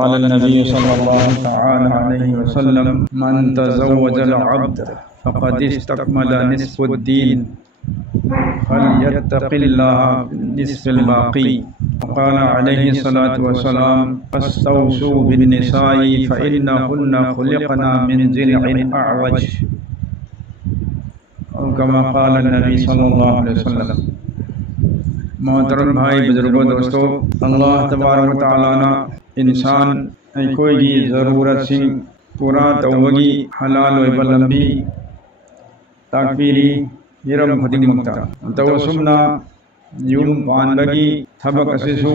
قال النبي صلى الله تعالى عليه وسلم من تزوج العبد فقد استكمل نصف الدين فليتق الله نصف الباقي. وقال عليه الصلاة والسلام فاستوصوا بالنساء فإنهن خلقنا من ضلع أعوج और कमा क़ाल नबी सल्लल्लाहु अलैहि वसल्लम। मोहतरम भाई बुजुर्गों दोस्तों, अल्लाह तबारक व तआला ना इंसान कोई की ज़रूरत सिंह पूरा तौबगी हलाल व बलंबी ताकबीरी हिरम खुदिंग मुक्ता तवसुमना युम पानबगी थबक असिसु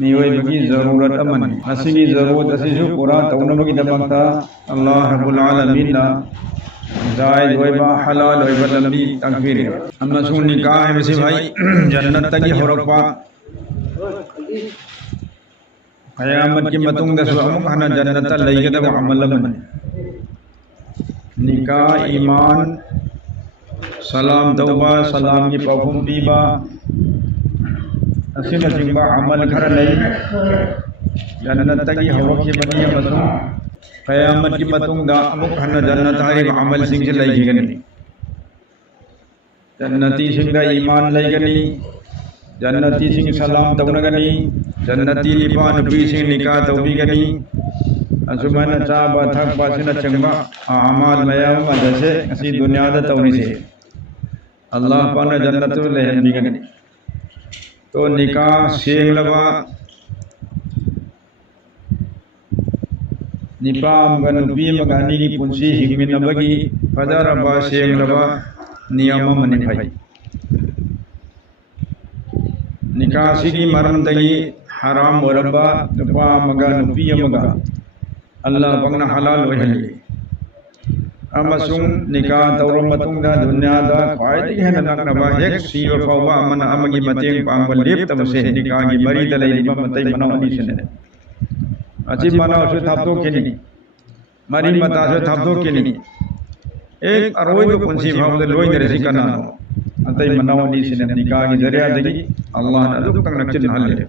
मियोय बगी ज़रूरत अमन असिगी ज़रूरत असिसु पूरा तौनबगी दमकता अल्लाह रब्बुल आलमीन ना जायज़ वैबा हलाल वैबा लंबी तकबीर अमसुन निकाह है वैसे भाई जन्नत तक ही होरपा क़यामत की मतुंग दसु अमुक हना जन्नत लईगद अमल मन निकाह ईमान सलाम तौबा सलाम की पहुम पीबा असिन जिंबा अमल कर लई जन्नत तक ही होरप की बनी मसुन क़यामत की मतुंग अमुक हना जन्नत हारी अमल सिंह से लई गनी जन्नती सिंह का ईमान लई गनी जन्नती सिंह सलाम तौन गनी जन्नती निपान भी सिंह निकाह तौबी गनी असुमन चाबा थक पासिन चंबा अमाल मयाम जैसे असी दुनिया दा तौनी से अल्लाह पाना जन्नत लहन भी गनी। तो निकाह शेंग लबा निपाम गनुबी मगानी की पुंसी हिगमिन नबगी फजर अब्बा शेंग लबा नियम मन भाई निकासी की मरम दगी हराम वरबा नुपा मगा नुपी मगा अल्लाह बंगना हलाल वहली अमसुन निकाह तौर मतुंगा दुनिया दा ख्वाइदी है नकनबा एक सीव फवा मन अमगी मतेंग पांग लेप तब से निकाह की मरी दले रिबा मतई मनावनी से अजी मना से थापतो के नहीं मरी मता से थापतो के नहीं एक अरोई को पुंसी भाव दे लोई दे रसी करना अतई मनावनी से निकाह की जरिया दगी अल्लाह ने दुख तक नक्चन हल ले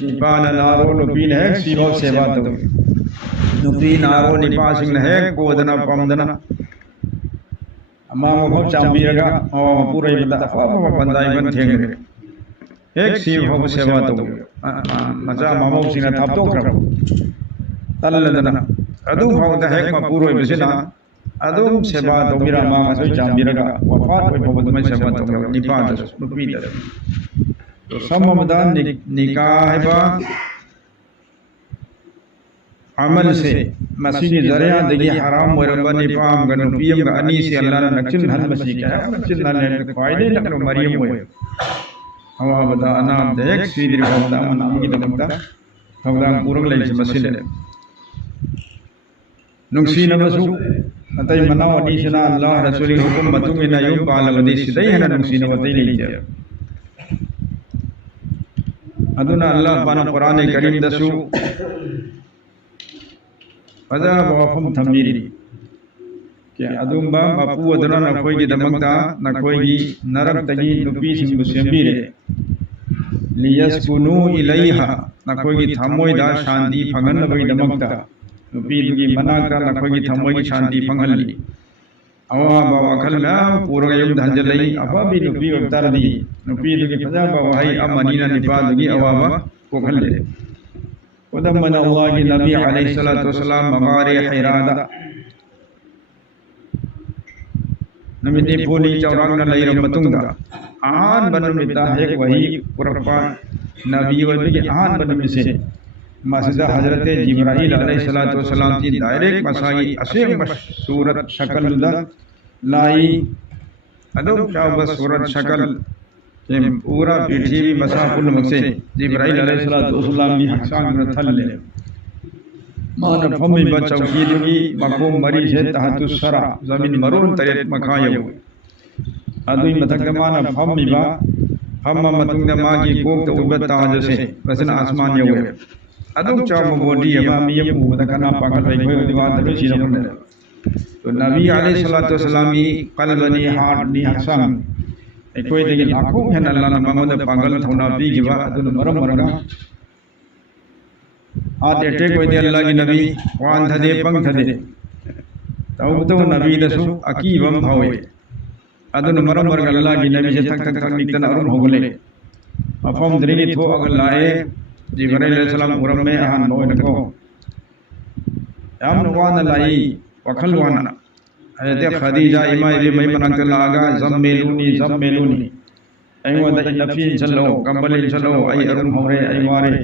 निपान नारो नुपीन है सीवो सेवा तो नुपी नारो निपा सिंह है कोदना पमदना अम्मा वो चांबीरगा और पूरे बंदा वो बंदाई बन थेंगे एक सीव हो सेवा तो मजा मामो सिंह थाप तो कर तल्लदना अदु भाव द है मा पूरे बिसना अदु सेवा तो मेरा मां सो चांबीरगा वफात पे भवद में सेवा तो निपा तो नुपी दर तो सममदान निकाह है बा अमल से मसीनी जरिया दगी हराम वरबा निपाम गनु पीएम का अनी से अल्लाह ने नक्चिन हन मसी का नक्चिन हन ने फायदे तक मरियम होए हवा बता अनाम देख सीधरी बंदा मन नाम की दमकता हवदान पूरंग ले मसीले नुक्सी नबसु अतई मनाव अनी सना अल्लाह रसूली हुकुम मतुंग न युम बालवदी सिदई हन नुक्सी नवतई ले दिया अदुना अल्लाह पाना कुरान करीम दसु फजा वफम थमीरी के अदुंबा मपू अदुना न कोई की दमकता न कोई की नरक तगी नुपी सिंह सेंबीरे लियस्कुनु इलैहा न कोई की थमोई दा शांति फंगन बगी दमकता नुपी दुगी मना कर न कोई की थमोई की शांति फंगली अवा बावा खल ना पूरा युग धंजलई अबा भी नुपी अवतार दी नुपी दुगी फजा बावा हाई अमनीना निपा दुगी अवावा को खल ले उदमन अल्लाह की नबी अलैहिस्सलातु वस्सलाम मगारे हिरादा नमिनी पूनी चौरांग न लई रमतुंगा आन बनु मिता है वही पुरपा नबी वबी के आन बनु में से मस्जिद हजरत जिब्राइल अलैहिस्सलातु वस्सलाम की डायरेक्ट मसाई असीम सूरत शक्ल दा लाई अदब चाव सूरत शक्ल पूरा पृथ्वी मसाफुल मक्से जिब्राइल अलैहिस्सलातु वस्सलाम की हसान में थल ले मान फमी बचौ की दुगी मको मरी से तहतु सरा जमीन मरून तरेत मखायो अदुई मतक मान फमी बा हम मतुंग मा की कोक तो उबत ताज से वसन आसमान यो अदुम चाव बोडी अमा मियम उबत कना पागल रही होय दीवार दे सी रखने तो नबी अलैहिस्सलातु वस्सलाम की कल्बनी हार्ट नी हसान कोई देखिए लाखों है अल्लाह ने मंगों पागल थोड़ा पी गिवा अदुन मरम मरगा हाथ अटैक होते अल्लाह की नबी वान थदे पंग थदे तब तो नबी दसु अकीबम भावे अदन मरम वर्ग अल्लाह की नबी से थक थक थक निकतन अरुण हो गले अफम दरिगी थो अगर लाए जिब्राइल अलैहिस्सलाम उरम में आन बोय नको याम नवान लाई वखल वाना हजरत खदीजा इमा इबी मैमना के लागा जम्मेलूनी ऐवा द नफी चलो कंबल चलो आई अरुण होरे आई वारे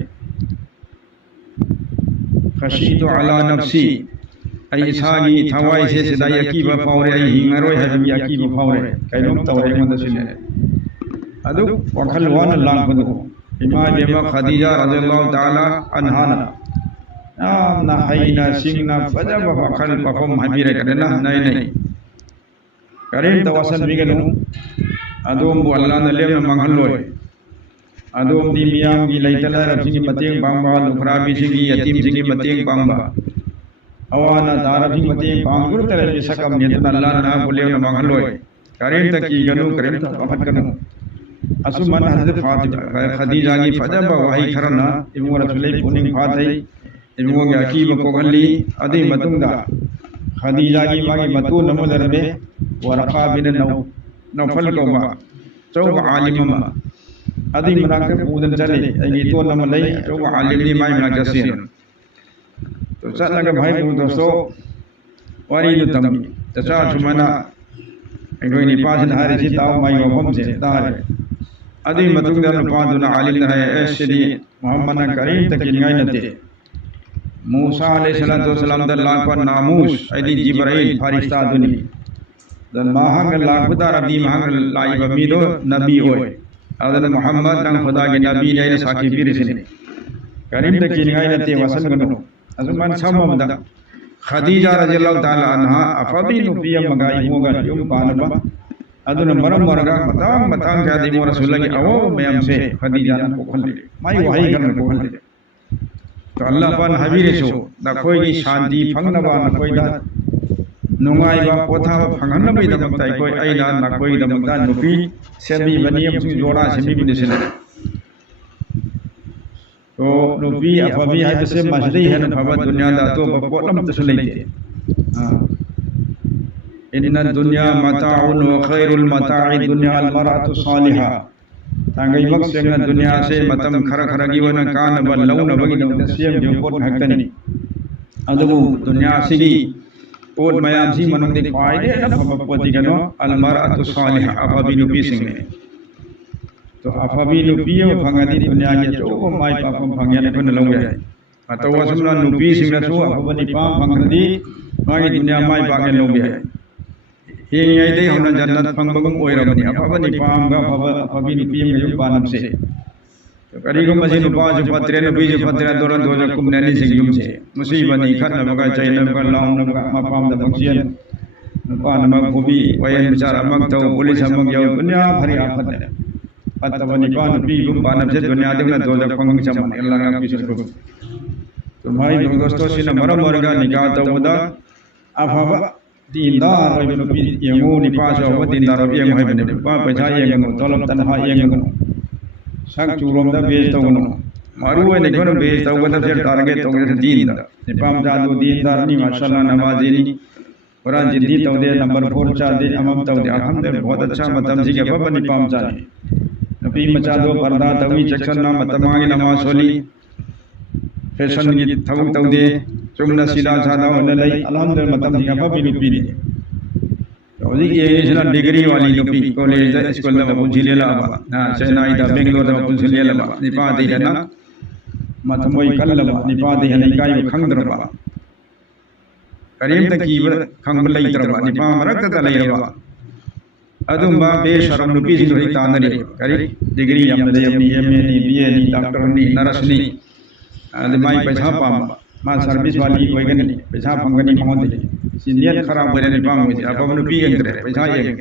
खशीतु अला नफ्सी आई इसागी थवाई से सिदाई अकीबा फावरे आई हिंगरोय हबी अकीबा फावरे कैलोम तवरे मदसिने अदु वखल वान लांगदु इमा बेमा खदीजा रज़ियल्लाहु ताला अन्हाना ना हाइना सिंगना फजब वखल पफम हबीरे कदना नहीं करीम तवसल बिगनु अदोम बु अल्लाह ने लेम मंगलोय अदोम दी मियाम की लैतला रफी मतेंग बांबा लुखराबी सिंगी यतीम सिंगी मतेंग बांबा अवाना दारफी मतेंग बांगुर तरह सकम नेतन अल्लाह ना बोले न मंगलोय करीम तकी गनु करीम त वफत कनु असुमन हजरत फातिमा खदीजा की फजब वही खरना इबु रसूलै पुनिंग फातै इबु के अकीब को गल्ली अदे मतुंगा खदीजा की मागी मतु नमदर में वरका बिन नौफल को मा चौ आलिम अदी मनाक पूदन चले आई तो नम लई चौ आलिम नी माई मना जसीन तो चला के भाई दोस्तों वारी नु तमी तचा छुमना एगोई नी पास हारे सी ताव माई वफम से तारे अदी मतुंगा न पादुना आलिम न है ऐशरी मोहम्मद करीम तक निगाय नते मूसा अलैहिस्सलातु वस्सलाम द लाख पर नामूस अदी जिब्राइल फरिश्ता दुनी dan mahang lakuda rabbi mahang lai bamido nabi oy adan muhammad nang khuda ke nabi ne saki bir sini karim de kin ngai nate wasan gano azuman samam da khadija radhiyallahu taala anha afabi nubiya magai moga yum panaba adun maram marga matang ga di mo rasulullah ki awo mayam se khadija ko khalle mai wahi karne ko khalle to allah pan habire so da koi ni shanti phangna ba na koi da नुंगाइबा पोथा फंगन बै दम ताई कोई आइना ना कोई दम दा नुपी semi बनियम सु जोड़ा सेमी बिदिसन तो नुपी अफबी है से मसदी है न भव दुनिया दा तो बपोलम तसलैते इन्ना दुनिया मताउन व खैरुल मताइ दुनिया अल मरातु सालिहा तांगै मक सेंग दुनिया से मतम खर खरगी वन कान ब लौन बगी दम सेम जो पोट हकनी अदबु दुनिया सिगी पोट मयाम सी मनों दे फायदे न फपति कनो अलमरातु सालिहा अफबी नुपी सिंह तो अफबी नुपी वो फंगनी दुनिया के जो माई पापम फंगने को न लौगे अतो वसुना नुपी सिंह न सो अफबनी पाप फंगदी माई दुनिया माई पाके लौगे ये ये दे हम जन्नत फंगबम ओइरमनी अफबनी पाम गा अफबी नुपी में जो बानम से तो करीगो मजी नुपा जो पत्रे नुपी जो पत्रे दोरन दो जो कुम नैनी सिंह युम से मुसीबत खत न मगा चाहिए न लाउं न मपाम द फंक्शन नुपा न मग गोबी वयन बिचारा मग तो पुलिस मग यो दुनिया भरी आफत है पतवनी पान नुपी गुम बानम से दुनिया दे न दो जो फंग चमन अल्लाह का किस को तो भाई दोस्तों सिन मरम वर्गा निकाह तो उदा अफवा दीनदार होय नुपी यंगो निपा जो व दीनदार होय यंगो होय ने पा पैसा यंगो तलब तनहा यंगो sak churom da base tawno maru ne kono base tawna se target tawne din da pam jadu din dar ni mashallah namazi ni quran jiddi tawde number 4 cha de amam tawde alhamdulillah bahut acha matam ji ke babani pam cha ni nabi macha do parda tawi section na matamagi namaz soli fashion ni thaw tawde chumna sida cha da on lai alhamdulillah matam ji ke babi lupi ni ओली ये इसना degree वाली नुपी college school में पुंछी ले ला बा ना चेन्नई दा बेंगलोर में पुंछी ले ला बा निपा दे ना मतमोई कल ला निपा दे ने काई खंग दर बा करीम तकी खंग लई तर बा निपा मरक त लई बा अदुम बा बेशरम नुपी सिन रही तांदरी करी डिग्री हम दे अपनी एमए नी बीए नी डॉक्टर नी नर्स नी अद माई पैसा पाम मा सर्विस वाली कोई गन पैसा फंगनी मोंदे सीनियर खराब होने ने पांग होते अब अपन पी एंगे पैसा ये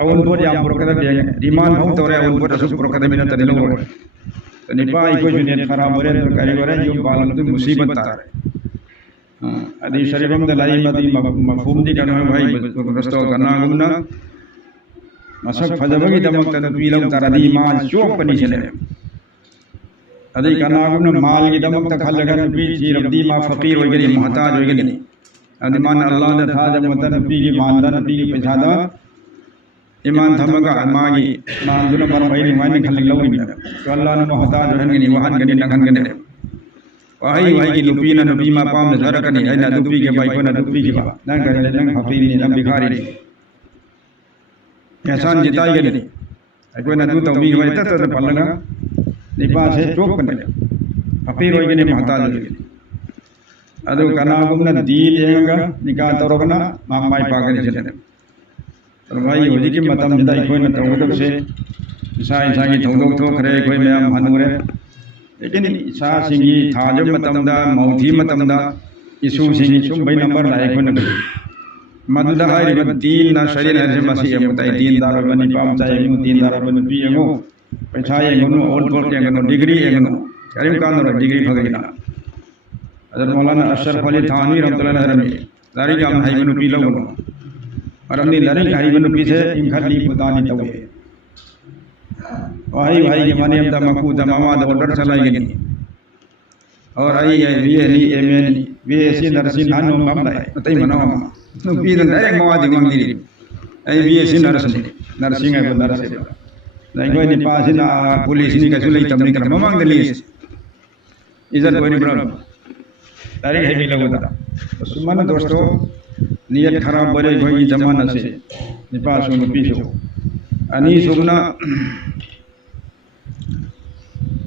अवन बोर या प्रोकदा बे डिमांड हो तो रे अवन बोर सब प्रोकदा बिना तने लो तो निपा ई कोई ने खराब हो रे तो कारीगर है जो बालम तो मुसीबत ता अदी शरीफम द लाई मदी मफहूम दी कनो भाई रस्तो करना गुमना मसक फजबगी दमक तन पीलम तरदी मा चोक पनी चले अदई कनागुन माल की दमक तक खलगा नबी जी रब्दी मा फकीर वगैरह मोहताज वगैरह अदिमान अल्लाह ने था जब मत नबी की मानदा नबी की पैसादा ईमान थमगा मागी मानदुन मर भाई मान खल लविन तो अल्लाह ने मोहताज वगैरह वहान गनी नखन गने वही वही की लुपी ना नबी मा पाम ने धरकनी है ना दुपी के भाई को ना दुपी की बा ना करे ना फकीर ने ना भिखारी ने एहसान जिताई गनी कोई ना तू तो भी भाई तत पलगा निपा से चोक बने फकीर वगैरह मोहताज वगैरह ಅದು ಕನಾಗುಮ್ನ ದೀಲ್ ಏನಗ ನಿಕಾ ತರೋಗನ ಮಾಮಾಯಿ ಪಾಗನಿ ಜನೆ ತರವಾಯಿ ಹೊಜಿಕಿ ಮತಂ ಜಿಂದ ಇಕೋನ ತೌದೋಸೆ ಇಸಾಯಿ ಸಾಗಿ ತೌದೋ ಥೋ ಖರೆ ಕೋಯಿ ಮಯam ಹನುರೆ ಲೇಕಿನ್ ಇಸಾ ಸಿಂಗಿ ಥಾಜ ಮತಂದ ಮೌಥಿ ಮತಂದ ಇಸು ಸಿಂಗಿ ಸುಂ ಬೈ ನಂಬರ್ ಲೈ ಕೋನ ಮದುದ ಹಾರಿ ಬ ದೀಲ್ ನ ಶರೀರ ಹಜೆ ಮಸಿ ಯಮತೈ ದೀನ್ ದಾರ ಬನಿ ಪಾಮ್ ಚಾಯಿ ಮು ದೀನ್ ದಾರ ಬನಿ ಪಿಯಂಗೋ ಪೈಸಾಯಿ ಗನು ಓಲ್ ಪೋರ್ ಯಂಗನು ಡಿಗ್ರಿ ಯಂಗನು ಕರಿಂ ಕಾನರ ಡಿಗ್ರಿ ಭಗಗಿನ अदर मौलाना अशरफ अली थानवी रहमतुल्लाह अलैहि दारी काम हाइबनु पी लगनो और हमने लरी हाइबनु पी से इनखली पुदानी तवे वही भाई के माने हमदा मकू तमामाद ऑर्डर चलाई गई और आई है वी एमएन वी सी नरसिंह हानो मामला है तई मनावा नु पी द डायरेक्ट मवाद मंगली आई वी सी नरसिंह है नरसे नहीं कोई नि पास ना पुलिस नि का सुलई तमनी कर ममांग दली इज्जत कोई नि प्रॉब्लम तारीख है भी लगता तो सुमन दोस्तों नियत खराब बड़े कोई जमाना से निपास में पीछो अनि सुमना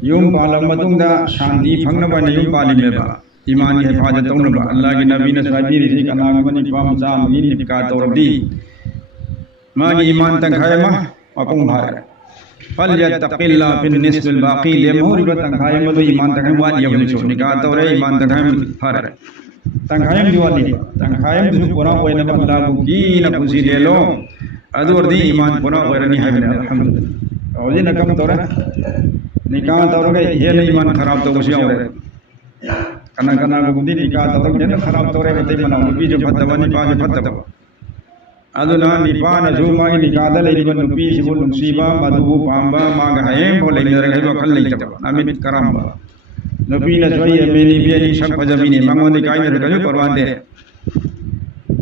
यूम पालम मतुंगा शांति फंगनबा ने यूम पाली मेबा ईमान की हिफाजत तौनबा अल्लाह की नबी ने साबी रिसी का नाम बनी पाम जाम इन निका तौरदी मां ईमान तक है मा अपंग भार फल यत्तकिल्ला फिन निस्बिल बाकी लेमोरी तंखाय में तो ईमान तक वाद ये बने छो निका तौरे ईमान तक है फर तंखाय में वादी तंखाय में जो पुरा कोई न अल्लाह को की न खुशी ले लो अदुर दी ईमान पुरा कोई नहीं है अल्हम्दुलिल्लाह और ये न कम तौरे निका तौरे के ये नहीं ईमान खराब तो उसी और कना कना को बुद्धि निका तौरे ने खराब तौरे में ते मना भी जो फतवानी पाजे फतवा अदुना निपान जुमागी निकादा लेरिबन नुपी सिबुल नुसीबा मधु पांबा मांग हायम बोले निदर है बखल नहीं तब अमित करamba नुपी न जोई मेनी बेनी शक फजमीने मंगोंदे काई ने कजो परवान दे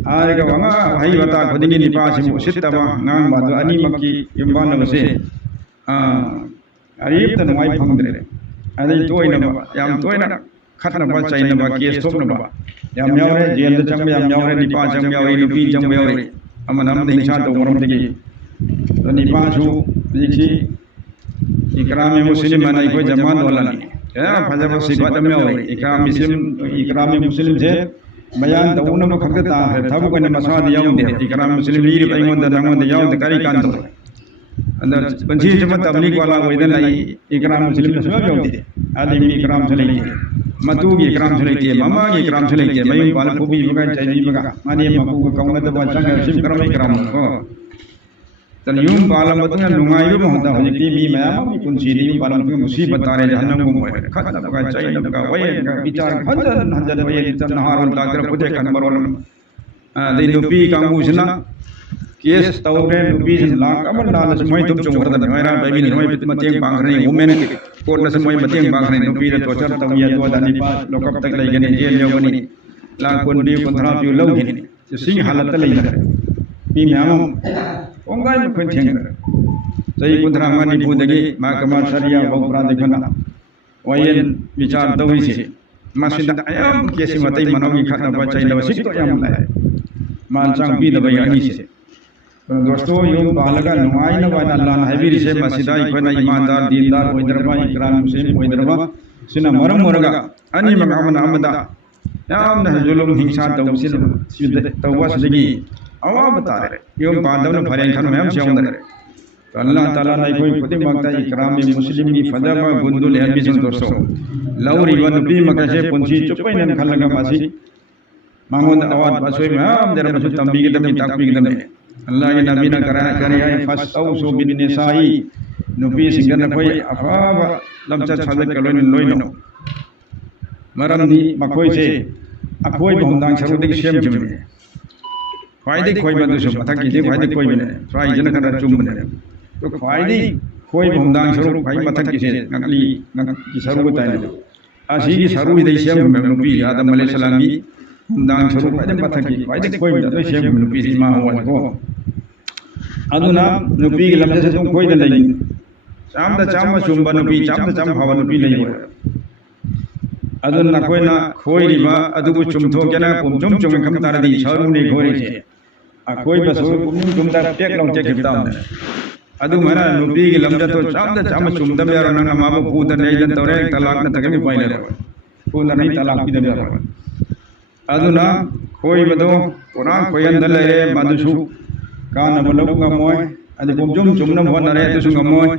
आरे का वंगा भाई बता खुदिनी निपास मुसितबा ngang बादो अनि मक्की यम्बान बसे अरीब तन वाई फंगदरे अदे तोयना याम तोयना खतना बा चाइना बा केस थोपना बा याम यावरे जेल चंग याम यावरे निपा चंग यावरे नुपी चंग यावरे अमन हम हिंसा तो मरम दिगी तो निपासु दिखी इकराम मुस्लिम मनाई कोई जमान वाला नहीं है फजब सिफत में और इकराम मुस्लिम से बयान तो उन खगता है तब कोई मसाद याउंदे इकराम मुस्लिम लीर पैगोंद नंगोंद याउंद करी कांतो अंदर पंची जमत तबलीग वाला वेदन लाई इकराम मुस्लिम ने सुबह याउंदे आदमी इकराम से लेके मतू की इकराम से लेके मामा की इकराम से लेके मैं पाल को भी बगा चाहिए बगा माने मकू को कौन तो बच्चा का सिम करम इकराम को तन यूं पाल मतू नुंगाई भी होता हो जी मी मैं मी कुंसी दी पाल मतू मुसीबत आ रहे जहन्नम को मोय खतना बगा चाहिए बगा वय विचार हजन हजन वय तन हारन ताकर पुजे का नंबर वन दे नुपी कांगूसना केस तौरे नुपी ला कमल लाल समय तुम चों वरद मेरा बेबी ने होय मतेंग बांग रही वुमेन कोर्ट ने समय मतेंग बांग रही नुपी ने तोचर तविया तो दानी पास लोकप तक ले गने जेल ले बनी ला कोन भी 15 पियो लव गिनी सिंह हालत ले ना मी म्याम ओंगाई में कोन थेंग सही 15 मानी बुदगी मा कमा सरिया बहुरा देखना वयन विचार दवई से मसिदा अयम केसी मतई मनोगी खतना बचाई लवसिक तो यम लाय मान चांग बी दबई अनि से दोस्तों यूं बालगा नुआई न वाना अल्लाह हबीर से मस्जिदा इखना ईमानदार दीनदार ओइदरबा इकराम मुस्लिम ओइदरबा सिना मरम मोरगा अनि मगामन अमदा याम न जुलुम हिंसा तवसिल तवस लगी अवा बता रहे यूं बादव न फरें खन हम सेउंदर तो अल्लाह ताला ने कोई खुद मगता इकराम मुस्लिम की फदबा गुंदुल हबी सुन दोस्तों लौरी वन बी मकसे पुंसी चुपै न खलगा मासी मांगोंद अवाद बसोय में हम दर मसु तंबी के दम ताकबी के दम अल्लाह के नबी ने कराया करे है फस्तौसु बिन निसाई नुपी सिंगन कोई अफाब लमचा छाले कलोन लोइनो मरमदी मकोई से अकोई बहुदांग सरुदिक शेम जुमने फायदे कोई बदु सो पता कीजिए फायदे कोई बने ट्राई जन कर चुम बने तो फायदे खोई भूमदांग सरुक भाई मथक किसे नकली की सरुक ताई आशी की सरुक इधर शेम में नुपी आदम अलैहिस्सलाम की भूमदांग सरुक भाई मथक की भाई खोई में तो शेम में नुपी माँ हुआ को अदुना नुपी की लम्बे से तुम खोई दे नहीं चाम द चाम चुम्बा नुपी चाम द चाम भावा नुपी नहीं हुआ अदुना खोई ना खोई रिबा अदुगु चुम्थो क्या ना पुम चुम कम तार दी सरुक ने खोई से खोई बस पुम चुम तार टेक लौंग चेक किताब अदु मना नुपी की लम्बे तो चाम चुम्दम यार ना माँ बाप पूत नहीं जन तोरे तलाक न तक भी पाइले पूत नहीं तलाक भी दे यार अदुना खोई बदो कुरान खोई अंदर ले मादुशु कान बलबु गमोय अदु पुम चुम न भवन रे तुसु गमोय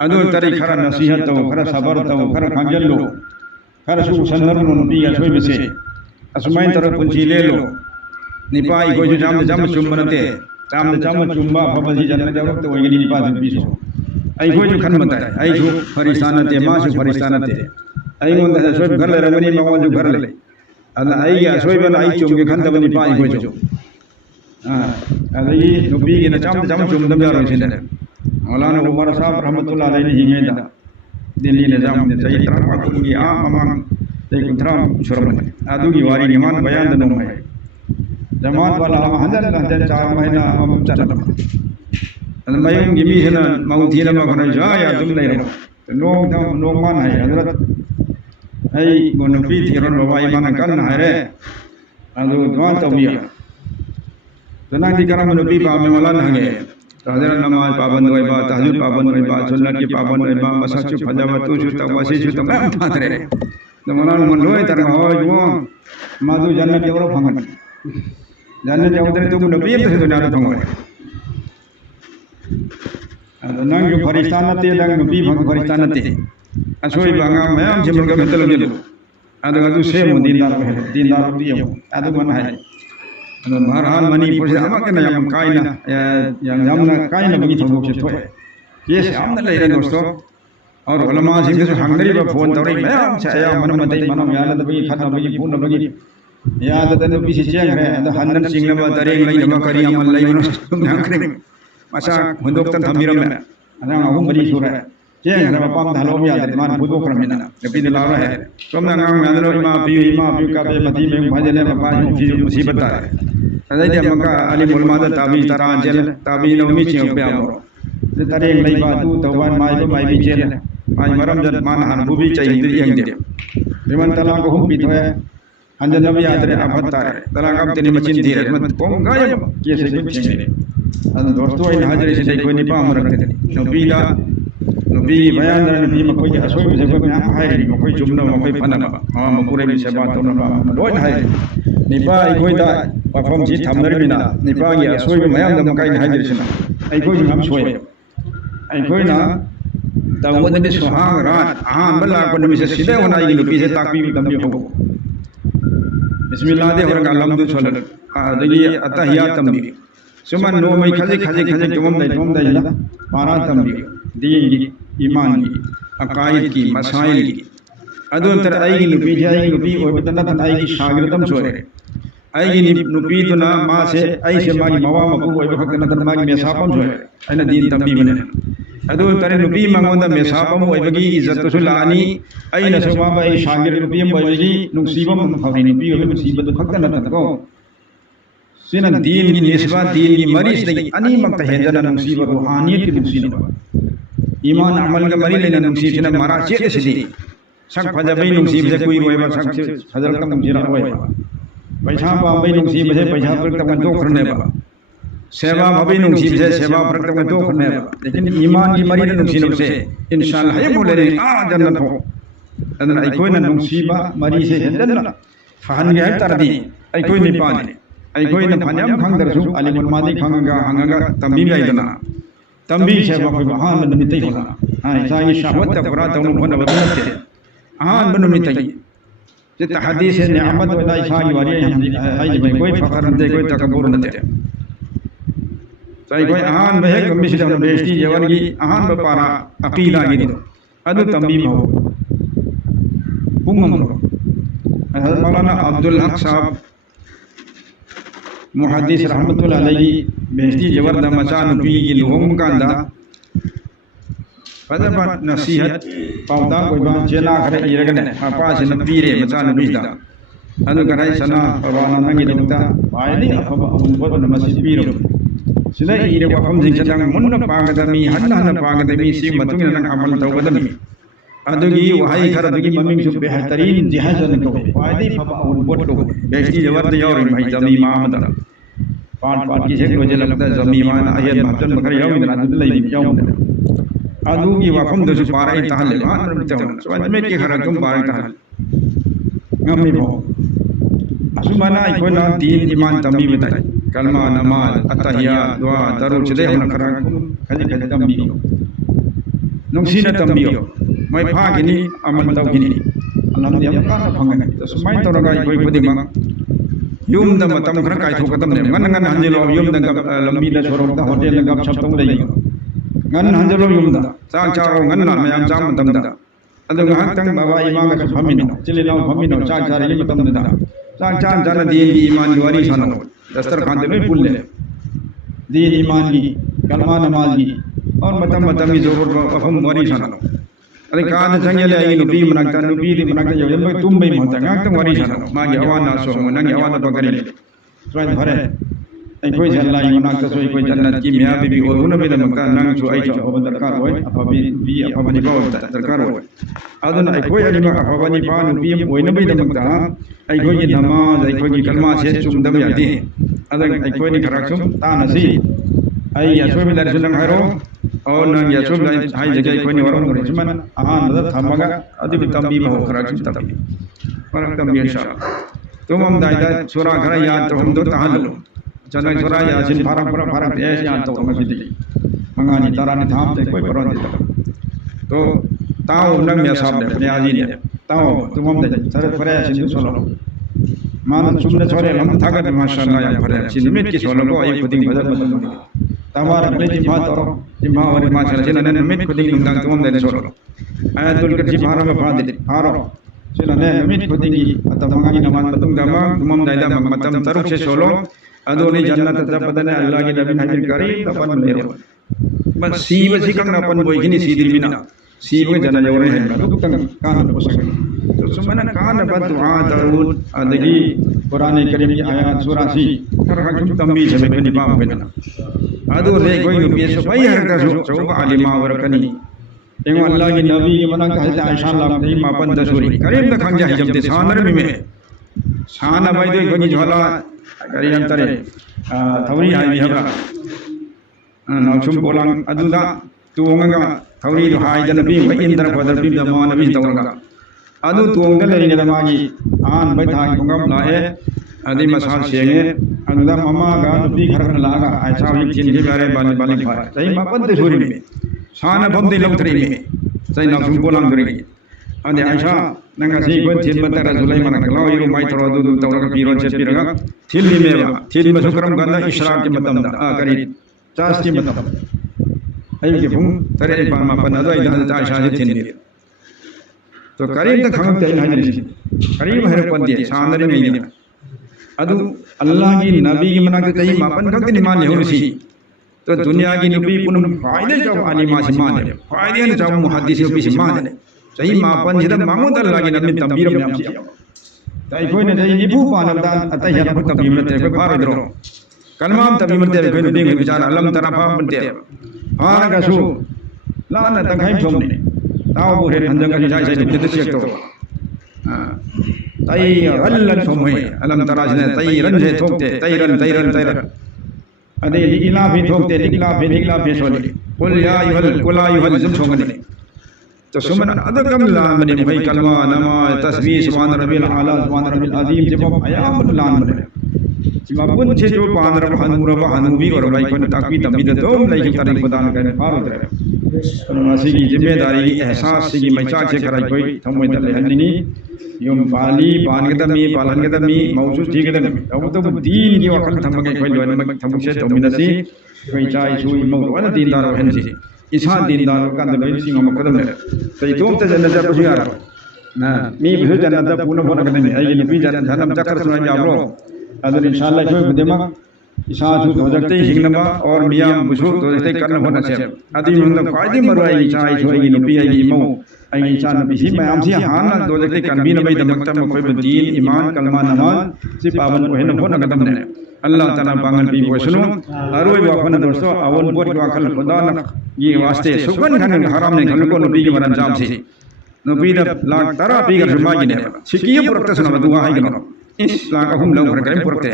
अदु तरी खरा नसीहत तो खरा सबर तो खरा खांजल लो खरा सु संदर्भ नुपी या सोई बसे असमाई तरह पुंची ले लो निपाई कोई जाम चुम बनते चाम चुम्बा फबजी जन्म जरूर तो वही निपा बीसो आई कोई जो खन बताए आई जो फरिस्तानते माँ जो फरिस्तानते आई वो सोई घर ले रमनी माँ जो घर ले अन आई या सोई बन आई चुम के खन तब निपा आई कोई जो अन ये नुपी के न चाम चुम दम यारो इसे ने मौलाना उमर साहब रहमतुल्लाह अलैहि हिंगे दा दिल्ली निजाम ने सही तरह को की आ ममान ते कुंतराम शुरम आदू की वारी निमान बयान दनो है जमात वाला हम हंजन 4 महीना हम चला अन मयम गिमी है ना माउथी ना मखना जा या तुम नहीं रहो तो नो मान है हजरत ऐ मोनपी थिरन बाबा ईमान कर ना है रे अदो दुआ तबिया तना दी करम नबी बा में मौला ना है तो हजरत नमाज पाबंद होय बा तहज्जुद पाबंद होय बा सुन्नत की पाबंद होय बा मसाचु फजावा तो छु तवासी छु तम फात रे तो मौला मन रोय तर हो जो मादू जन्नत के और फंगन जाने जाओ तेरे तुम नबी है तो जाने तुम है नंग जो फरिश्ता न ते नंग नबी भंग फरिश्ता न ते असोई बांगा मैं हम जिमल का मतलब ले लो अदु से मो दीनदार दियो अदु मन है अदु महारान मनी पुरुष अमा के नयम काइना yang jamna kaina bagi thong से तो ये सामने ले रहे दोस्तों और उलमा सिंह से हंगरी पर फोन तोड़ी मैं हम छाया मन मत मन याद बगी खाना बगी फोन बगी याद तने पीछे चेंग है तो हनन सिंह ने बतारे लई जमा करी अमल लई नो नाकरे मसा हुंदोक तन थमीरम में अना अहु मरी सुरा चेंग है पाम धालो भी याद मान बुदो क्रमिना कभी दिला रहा है तुमने गांव में अंदर इमा पी का पे मती में भजने में पास मुसीबत है अदे मका अली मुलमाद ताबी तरा चल ताबी नो मी चे पे आमो तरे लई बा तू तवान माई भी चल आज मरम जन मान हन बुबी चाहिए यंग दे विमान तला को हम पीतो है अंजन नबी आदरे आफता है तला काम तेनी मचिन धीरे मत कोम गायब के से कुछ नहीं अन दोस्तों इन हाजिर से कोई नहीं पाम रखते नबी बयान दर नबी में कोई असोई में कोई नाम है नहीं कोई जुमना में कोई फना हां मकुरे में से बात होना रोज है निपा कोई दा परफॉर्म जी थमनर बिना निपा की असोई में मयाम दम काई हाजिर से आई कोई नाम सोए आई कोई ना तवद ने सुहाग रात हां बल्ला को नबी से सीधे होना ये नबी से ताकबीर दम हो बिस्मिल्लाह दे और अलहमदु सल्लल दगी अतहियात तंबी सुमन नो मई खजे तुम दई ला पारा तंबी दीन की ईमान की अकायद की मसाइल की अदुंतर आईगी नुपी और बतना तन आईगी शागिर्दम सोरे आईगी नुपी तो ना मां से आई से मागी मवा मपु और भक्त न तन मागी मेसापम सोरे अन दीन तंबी बने अदुंतर नुपी मंगोंदा मेसापम और बगी इज्जत सुलानी आई न सोमा बाई शागिर नुपी बगी नुसीबम फगी नुपी और मुसीबत भक्त न तन को सिना दीन की निस्बत दीन की मरीज नहीं अनी मत हेंजना नुसीबत रूहानियत की नुसीबत ईमान अमल का मरी लेना नुसी सिना मारा चेत से दी सक फजबई नुसी से कोई होए बा सक हजरत तम जिरा होए पैसा पाबई नुसी से पैसा पर तक तो करने बा सेवा भबई नुसी से सेवा पर तक तो करने बा लेकिन ईमान की मरी नुसी से इंशाअल्लाह है बोले आ जन्नत हो अदन आई कोई ना नुसीबा मरी से हेंजना फहन गया तरदी आई कोई नहीं पाने आई कोई ना फन्याम खंगदरसु अली मुलमादी खंगा हंगा तंबी आइदना तंबी से कोई हां नमितई होला हां साई शहवत पूरा तनु बन बदलते हां बनमितई जे तहदीस नियामत वदा साई वारी हम आई भाई कोई फखर न दे कोई तकब्बुर न दे साई कोई हां बहे मिश्र न बेइज्जती जवन की हां बपारा अकीदा की अदु तंबी हो पुंगम हज़रत मौलाना अब्दुल हक साहब मुहद्दिस रहमतुल्लाह अलैहि बेइज्जती जबरदस्त मचान पी की लोगों का अंदा ꯐꯖꯕ ꯅꯁꯤꯍꯠ ꯄꯥꯎꯇꯥꯛ ꯑꯣꯏꯕ ꯆꯦꯅꯥ ꯈꯔ ꯏꯔꯒꯅꯦ ꯃꯄꯥꯁꯤꯅ ꯄꯤꯔꯦ ꯃꯆꯥꯅꯨꯄꯤꯁꯤꯗ ꯑꯗꯨ ꯀꯔꯥꯏ ꯁꯅꯥ ꯕꯕꯥꯅ ꯅꯪꯒꯤꯗꯃꯛꯇ ꯈ꯭ꯋꯥꯏꯗꯒꯤ ꯑꯐꯕ ꯑꯎꯟꯄꯣꯠ ꯑꯃ ꯃꯁꯤ ꯄꯤꯔꯣ ꯁꯤꯗ ꯏꯔꯤꯕ ꯋꯥꯐꯝꯁꯤꯡꯁꯤ ꯅꯪ ꯃꯨꯟꯅ ꯄꯥꯒꯗꯕꯅꯤ ꯍꯟꯅ ꯍꯟꯅ ꯄꯥꯒꯗꯕꯅꯤ ꯁꯤꯒꯤ ꯃꯇꯨꯡ ꯏꯟꯅ ꯅꯪ ꯑꯃꯜ ꯇꯧꯒꯗꯕꯅꯤ ꯑꯗꯨꯒꯤ ꯋꯥꯍꯩ ꯈꯔꯗꯨꯒꯤ ꯃꯃꯤꯡꯁꯨ ꯕꯦꯍꯇꯔꯤꯟ ꯖꯤꯍꯥꯖꯅ ꯀꯧꯏ ꯈ꯭ꯋꯥꯏꯗꯒꯤ ꯐꯕ ꯑꯎꯟꯄꯣꯠ ꯀꯧꯏ ꯕꯦꯁꯇꯤ ꯖꯋꯥꯔꯗ ꯌꯥꯎꯔꯤ ꯃꯍꯩ ꯖꯃꯤꯃꯥ ꯑꯃꯗ ꯄꯥꯠꯀꯤ ꯍꯦꯛ ꯂꯣꯏꯁꯤꯜꯂꯛꯄꯗ ꯖꯃꯤꯃꯥꯅ ꯑꯍꯦꯟꯕ ꯍꯥꯞꯆꯤꯟꯕ ꯈꯔ ꯌꯥꯎꯏꯗꯅ ꯑꯗꯨꯗ ꯂꯩꯕ ꯌꯥꯎꯗꯅ ꯑꯗꯨꯒꯤ ꯋꯥꯐꯝꯗꯨꯁꯨ ꯄꯥꯔꯛꯏ ꯇꯥꯍꯜꯂꯦꯕ ꯑꯍꯥꯟꯕ ꯅꯨꯃꯤꯠꯇ ꯁ꯭ꯋꯥꯏ ꯈꯔ ꯑꯗꯨꯝ ꯄꯥꯔꯛꯏ ꯇꯥꯍꯜꯂꯦ ꯉꯝꯃꯤꯕꯣ ꯑꯁꯨꯃꯥꯏꯅ ꯑꯩꯈꯣꯏꯅ ꯗꯤꯟ ꯏꯃꯥꯟ ꯇꯝꯕꯤꯕ ꯇꯥꯏ ꯀꯜꯃꯥ ꯅꯃꯥꯖ ꯑꯇꯍꯤꯌꯥ ꯗꯨઆ ꯗꯔꯨꯗ ꯁꯤꯗꯩ ꯍꯧꯅ ꯈꯔ ꯈꯖꯤꯛ ꯈꯖꯤꯛ ꯇꯝꯕꯤꯌꯨ ꯅꯨꯡꯁꯤꯅ ꯇꯝꯕꯤꯌꯨ ꯃꯣꯏ ꯐꯥꯈꯤꯅꯤ ꯑꯃꯜ ꯇꯧꯈꯤꯅꯤ ꯑꯜꯍꯝꯗ ꯌꯥꯝ ꯀꯥꯟꯅ ꯐꯪꯒꯅꯤ ꯁꯨꯃꯥꯏꯅ ꯇꯧꯔꯒ ꯑꯩꯈꯣꯏ ꯈꯨꯗꯤꯡꯃꯛ ꯌꯨꯝꯗ ꯃꯇꯝ ꯈꯔ ꯀꯥꯏꯊꯣꯛꯀꯗꯕꯅꯦ ꯉꯟꯅ ꯉꯟꯅ ꯍꯟꯖꯤꯜꯂꯛꯑꯣ ꯌꯨꯝꯗ ꯂꯝꯕꯤꯗ ꯁꯣꯔꯣꯛꯇ ꯍꯣꯇꯦꯜꯗ ꯒꯞ ꯁꯞ ꯇꯧ ꯂꯩꯒꯅꯨ ꯉꯟꯅ ꯍꯟꯖꯤꯜꯂꯛꯑꯣ ꯌꯨꯝꯗ ꯆꯥꯛ ꯆꯥꯔꯣ ꯉꯟꯅ ꯃꯌꯥꯝ ꯆꯥꯕ ꯃꯇꯝꯗ ꯑꯗꯨ ꯉꯥꯏꯍꯥꯛꯇꯪ ꯕꯕꯥ ꯏꯃꯥꯒꯁꯨ ꯐꯝꯃꯤꯟꯅꯧ ꯏꯆꯤꯜ ꯏꯅꯥꯎ ꯐꯝꯃꯤꯟꯅꯧ ꯆꯥꯛ ꯆꯥꯔꯤꯉꯩ ꯃꯇꯝꯗꯨꯗ ꯆꯥꯛ ꯆꯥꯅ ꯗꯤꯟꯒꯤ ꯏꯃꯥꯟꯒꯤ ꯋꯥꯔꯤ ꯁꯥꯟꯅꯧ ꯗꯁꯇꯔꯈꯥꯟꯗ ꯂꯣꯏ ꯄꯨꯜꯂꯦ दीन ईमान की कलमा नमाज की और मतम मतम की जरूरत वफम वरी सानो अरे कान चंगले आई नुपी मनकता नुपी दी मनकता योजन में तुम भी महता गांग वरी सानो मांगे अवाना सो नंगे अवाना पकड़े स्वयं भरे आई कोई जल्ला ई मनकता सोई कोई जन्नत की मियां बीबी और उन में दमकता नंग सो आई जो अब दरकार होय अफबी बी अफबनी पाव दरकार होय अदन आई कोई अलिमा अफबनी पा नुपी ओय न भी दमकता आई कोई की नमाज आई कोई की कलमा से चुमदम यादी अदन आई कोई नि खराक्सुम तानसी आई यासोबि दरसु नंग हारो और नंग यासोबि हाई जगह कोई नि वरम करे सुमन आहान मदद थमगा अदि तंबी बहु खराक्सुम तंबी फरक तंबी इंशाअल्लाह तुम हम दाइदा सूरा खरा याद तो हम दो तहल्लु चना सूरा यासिन फरक ऐसे याद तो मस्जिद मंगानी तारानी थाम ते कोई परवान तो ताओ नंग या साहब ने याजी ने ताओ तुम हम दे सर फरे यासिन सोलो मान सुमने छोरे हम थागत माशाअल्लाह या फरे यासिन में की सोलो को आई खुदिंग बदल बदल तवार ले जिमा तोरो जिमा और माशाअल्लाह जिन में खुदिंग नंग तुम दे सोलो आयतुल कुर्सी फारा में फादे हारो सिलने में खुदिंग अतम मंगानी नमाज मतम दमा तुम दाइदा मतम तरुक से सोलो अदोनी जन्नत तपदने अल्लाह की नबी हाजिर करी तपन मेरो बस सीव सिकंग अपन बोइगिनी सीदिमिना सीव के जन जवरे है दुक्तन कान पोसक तो सुमन कान बद दुआ दरूद अदगी कुरान करीम की आयत सूरा सी हर हक तंबी छबे बनी बाप बेना अदो रे कोई नुपी सो भाई हर का सो आलिमा वरकनी एवं अल्लाह की नबी की मना कहे आयशा अल्लाह की मापन दसूरी करीम द खंजा जब ते सानर में साना भाई दो कोई झोला करी अंतरे थौरी हाई हबा नाचुम बोलांग अदुदा तुंगगा थौरी दो हाई दन बी व इंद्र पदर बी दमा नबी तवरगा अदु तुंग लेने दमागी आन बै थाई कुंगम लाए अदि मसाल सेंगे अदुदा ममा गा नबी घरन लागा आयशा वी थिन के बारे बाले बाले फा सही मापन दे सूरी में साना बम दे लौथरी में सही नाचुम बोलांग दरी अदि आयशा नंगा सी को थिन बतर सुलाइमान कलाव यु माइ तरो दु तवरगा पीरो से पीरगा थिल मेवा थिल मसुकरम गंदा इशराक के मतम दा करी चास की मतम आई के फुंग तरे पा मापन अदो आई दा आयशा से थिन ने तो करीब तक खंग ते हाजिर करीब हर पद्य सानरे में ने अदु अल्लाह की नबी की मना के तई मापन खंग नि मान होसी तो दुनिया की नबी पुन फायदे जो आलिमा से मान फायदे न जो मुहद्दिस भी से मान सही मापन जिदा मामूद अल्लाह की नबी तंबीर में आमसी ताई कोई ने सही निभु पानदा अतः या को तंबीर में ते फार दरो कलमाम तंबीर में ते कोई ने देंगे विचार अलम तरफा बनते हां गसु लाना तंगाई सोमने ताओ बुरे हंजंग की जाय से ते से तो ताई अल्लन सोमे अलम तराज ने ताई रन से ठोकते ताई रन अदे इला भी ठोकते निकला भी सोले कुल या युहल जुम सोंगने तो सुमन अदकम लान बने भाई कलमा नमाज तस्बीह सुभान रब्बिल आला सुभान रब्बिल अजीम जब अयाम लान बने जिमा पुन छे जो पान रब हनुबी और भाई कोन ताकवी तबीद तो नहीं करे खुदा ने करे फारो करे और मासी की जिम्मेदारी एहसास की मचा छे कराई कोई थमोय दले हन्नी योम बाली पानगदमी पालनगदमी मौजूद ठीगदमी तो दीन की वखल थमगे कोई लोन मग थमुसे तो मिनसी कोई चाय सुई मौ वन दीनदार हनसी इसा दीनदार का दबई सिंह मकदम ने सही तो जन्नत जा पुजी यार ना मी भी जन्नत पुन बोन कने आई नि भी जन्नत धनम चक्कर सुना जाबरो अदर इंशाल्लाह कोई बुदेमा इसासु दोजकते हिंगनमा और मियाम बुसु दोजकते करना होना से अति मंद कायदे मरवाई इसा इशोई नुपी आई मो आई इसा नबी सी मयाम सी हाना दोजकते करबी नबई दमकता मकोई बदीन ईमान कलमा नमाज सी पावन होने होना कदम ने अल्लाह ताला पांगन पी वसनु अरोई वाफन दोस्तों अवन बोट वाखल खुदा न ये वास्ते सुकन खन हराम ने खल को नुपी के मरन जाम सी नुपी द लाख तरा पी कर सुमागी ने सिकिय पुरक्ता सना दुआ है गनो इस लाख हम लोग कर पुरक्ते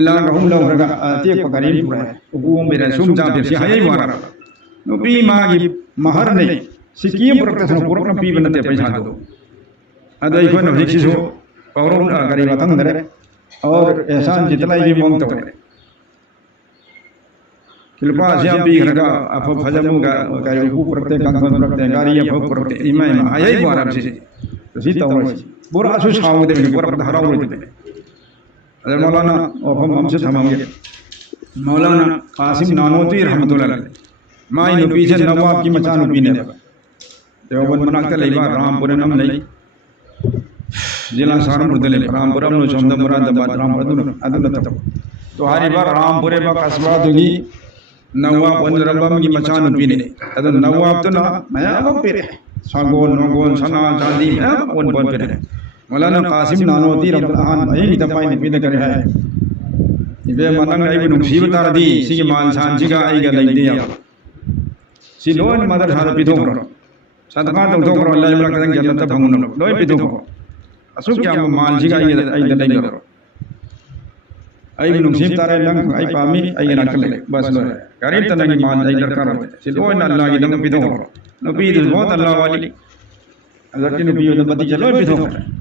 अल्लाह का हम लोग रगा ते को करीम पूरा वो मेरे सुम जा फिर हाय वारा नुपी मागी महर ने सिकिय पुरक्ता सना पुरक्ता पी बनते पैसा दो अदई को न हिसिसो पौरों गरीब तंग दरे और एहसान जितना ही मोंग तो है किलपा श्याम भी रगा अफ फजमु का गाड़ी ऊपर रखते कंधों रखते गाड़ी अफ ऊपर रखते इमाम आये बारह से तो सीता हो बुरा सुश खाओ दे बुरा पर हराओ दे अरे मौलाना और हम से थमाएंगे मौलाना कासिम नानोती रहमतुल्लाह अलैह माई नुपी से नवाब की मचान नुपी ने देवबंद मनाते लेबा रामपुर नम नहीं जिला सारनपुर दले रामपुरम नो चंद मुरादाबाद राम अदुन तब तो हरी बार रामपुरे बा कस्बा दुगी नवाब वंदरबम की मचान पीने अद नवाब तो ना मयाम पेरे सागोन नोगोन सना चांदी वन वन पेरे मौलाना कासिम नानोती रब्बान भाई दपाई ने पीने करे है इबे मनंग आई नु सीबतार दी सी मान सान जिगा आई गा लई दिया सी लोन मदर सार पिदो करो सदका तो करो अल्लाह इमरा कदं जन्नत भंगुन लोय पिदो करो असुक क्या मान जिगा आई गा लई करो आई नु सीबतार लंग आई पामी आई ना कले बस लो करीब तनगी मान आई दरकार हो सी लोन अल्लाह की दंग पिदो करो नबी तो बहुत अल्लाह वाली अगर कि नबी तो मती चलो पिदो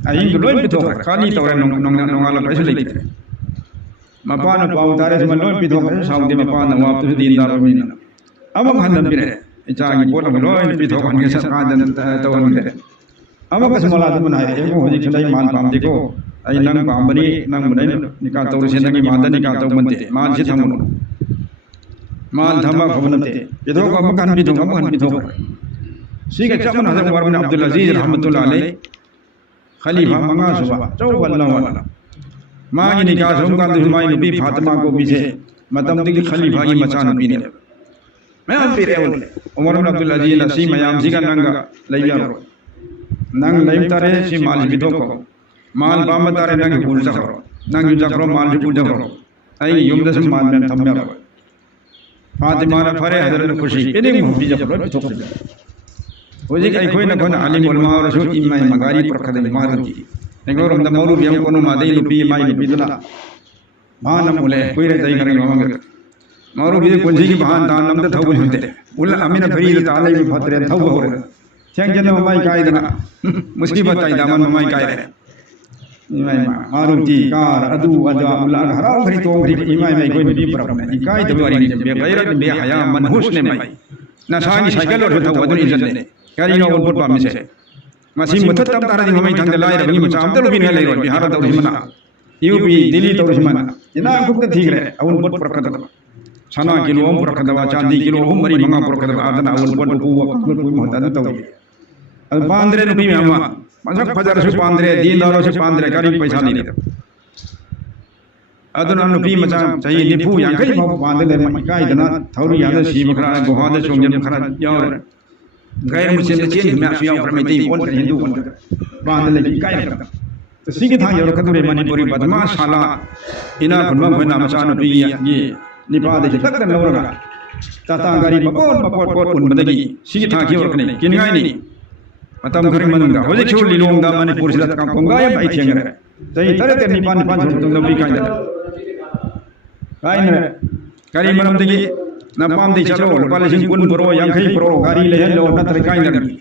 आई लो पिदो खाली तोरे नोंगाला पैसे लेते मपान पाउ तारे से लो पिदो साउदी मपान नवाब तो दीनदार में अब हम हंदन पिरे इचागी बोल लो पिदो कन के सरकार दन तो हम करे अब कस मोला तो बनाए एगो होजी चलाई मान पाम देखो आई नंग पामबनी नंग बने निका तौर से नंगी मान निका तो बनते मान से थमनो मान थमा खबनते पिदो को मकान पिदो सीगे चमन हजरत उमर बिन अब्दुल अजीज रहमतुल्लाह अलैह खलीफा मंगा सुबह चौ वल्ला वाला मागी निकाह सोमका दुमाई नबी फातिमा को भी से मतम दिख खलीफा की मचान पीने मैं हम पी रहे उमर बिन अब्दुल अजीज नसी मयाम जी का नंगा लइया रो नंग लइम तारे सी माल बिदो को माल बाम तारे नंग भूल जखरो नंग जखरो माल भूल जखरो आई युमदस माल में थम्या रो फातिमा ने फरे हजरत खुशी इने मुहब्बी जखरो तो ओजे कई कोई न कोन आलिम उलमा और रसूल इमाम मगारी पर खदे मारुती एगो रम द मौलू बियम कोनो मादे लुपी माई लुपी दुला भान मुले कोई रे दई करे मांगे मौलू बि कुंजी की भान दान नम द थौ होते उल अमीन फरीद ताले में फतरे थौ हो रे चंग जन माई काई दना मुसीबत आई दामन माई काई रे इमाम मारुती कार अदू अदा उल हराम खरी तो खरी इमाम में कोई भी पर नहीं काई दवारी बे गैरत बे हया मनहूस ने माई ना सागी साइकिल और थौ वदन इज्जत ने करी नो उन पर मिसे मसी मुथत तब तारा दी मई थंग लाय रबी मचाम तो बिन ले रो बिहार तो हिमना यूपी दिल्ली तो हिमना इना कुक ठीक रे अउन बट प्रकट सना किलो ओम प्रकट वा चांदी किलो ओम मरी मंगा प्रकट आदना अउन बट को मोहता तो अल पांद्रे रुपी में अम्मा मसक फजर से पांद्रे दीनदारो से पांद्रे करी पैसा नहीं दे अदना नुपी मचा चाहिए निफू यांकई पांद्रे मई काई दना थौरी याद सी मखरा गोहा दे सोंजन खरा यार गैर मुस्लिम चेन में आफिया ऊपर में ती बोल हिंदू बोल बांध ले काय करता तो सीगे था यो कदरे मणिपुरी बदमाश शाला इना फनमा फना मचान पी ये निपा दे तक लौरगा ताता गाड़ी मकोट मकोट उन बदगी सीगे था की और कने किन गाय नहीं मतम घरी मनंगा होजे छोड़ लिलोंग दा मणिपुर से का कोंगाय बाई थेंग रे तई तरे ते निपान छोड़ तुम नबी काय न गाड़ी मनम दगी नपाम दे चलो पालिसिंग कुन प्रो यांखई प्रो गाड़ी ले लो न तर काई नगी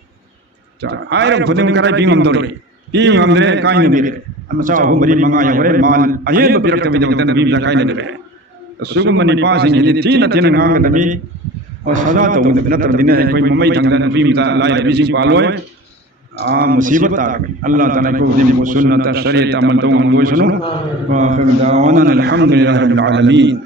चा आयरो खुदिम कराई पिंगम दोरे पिंगम दरे काई न बिरे अमसा हो मरी मंगा या होरे माल अये बिरक तबि दे नबी जा काई न दे सुगम मनी पासिंग ये तीन तीन नांग नबी और सदा तो न तर दिन है कोई ममई थंग नबी ता लाई रबी सिंह पालोय आ मुसीबत आ गई अल्लाह ताला को दिन को सुन्नत शरीयत अमल तो हम वो सुनो वा फिर दावाना अल्हम्दुलिल्लाह रब्बिल आलमीन।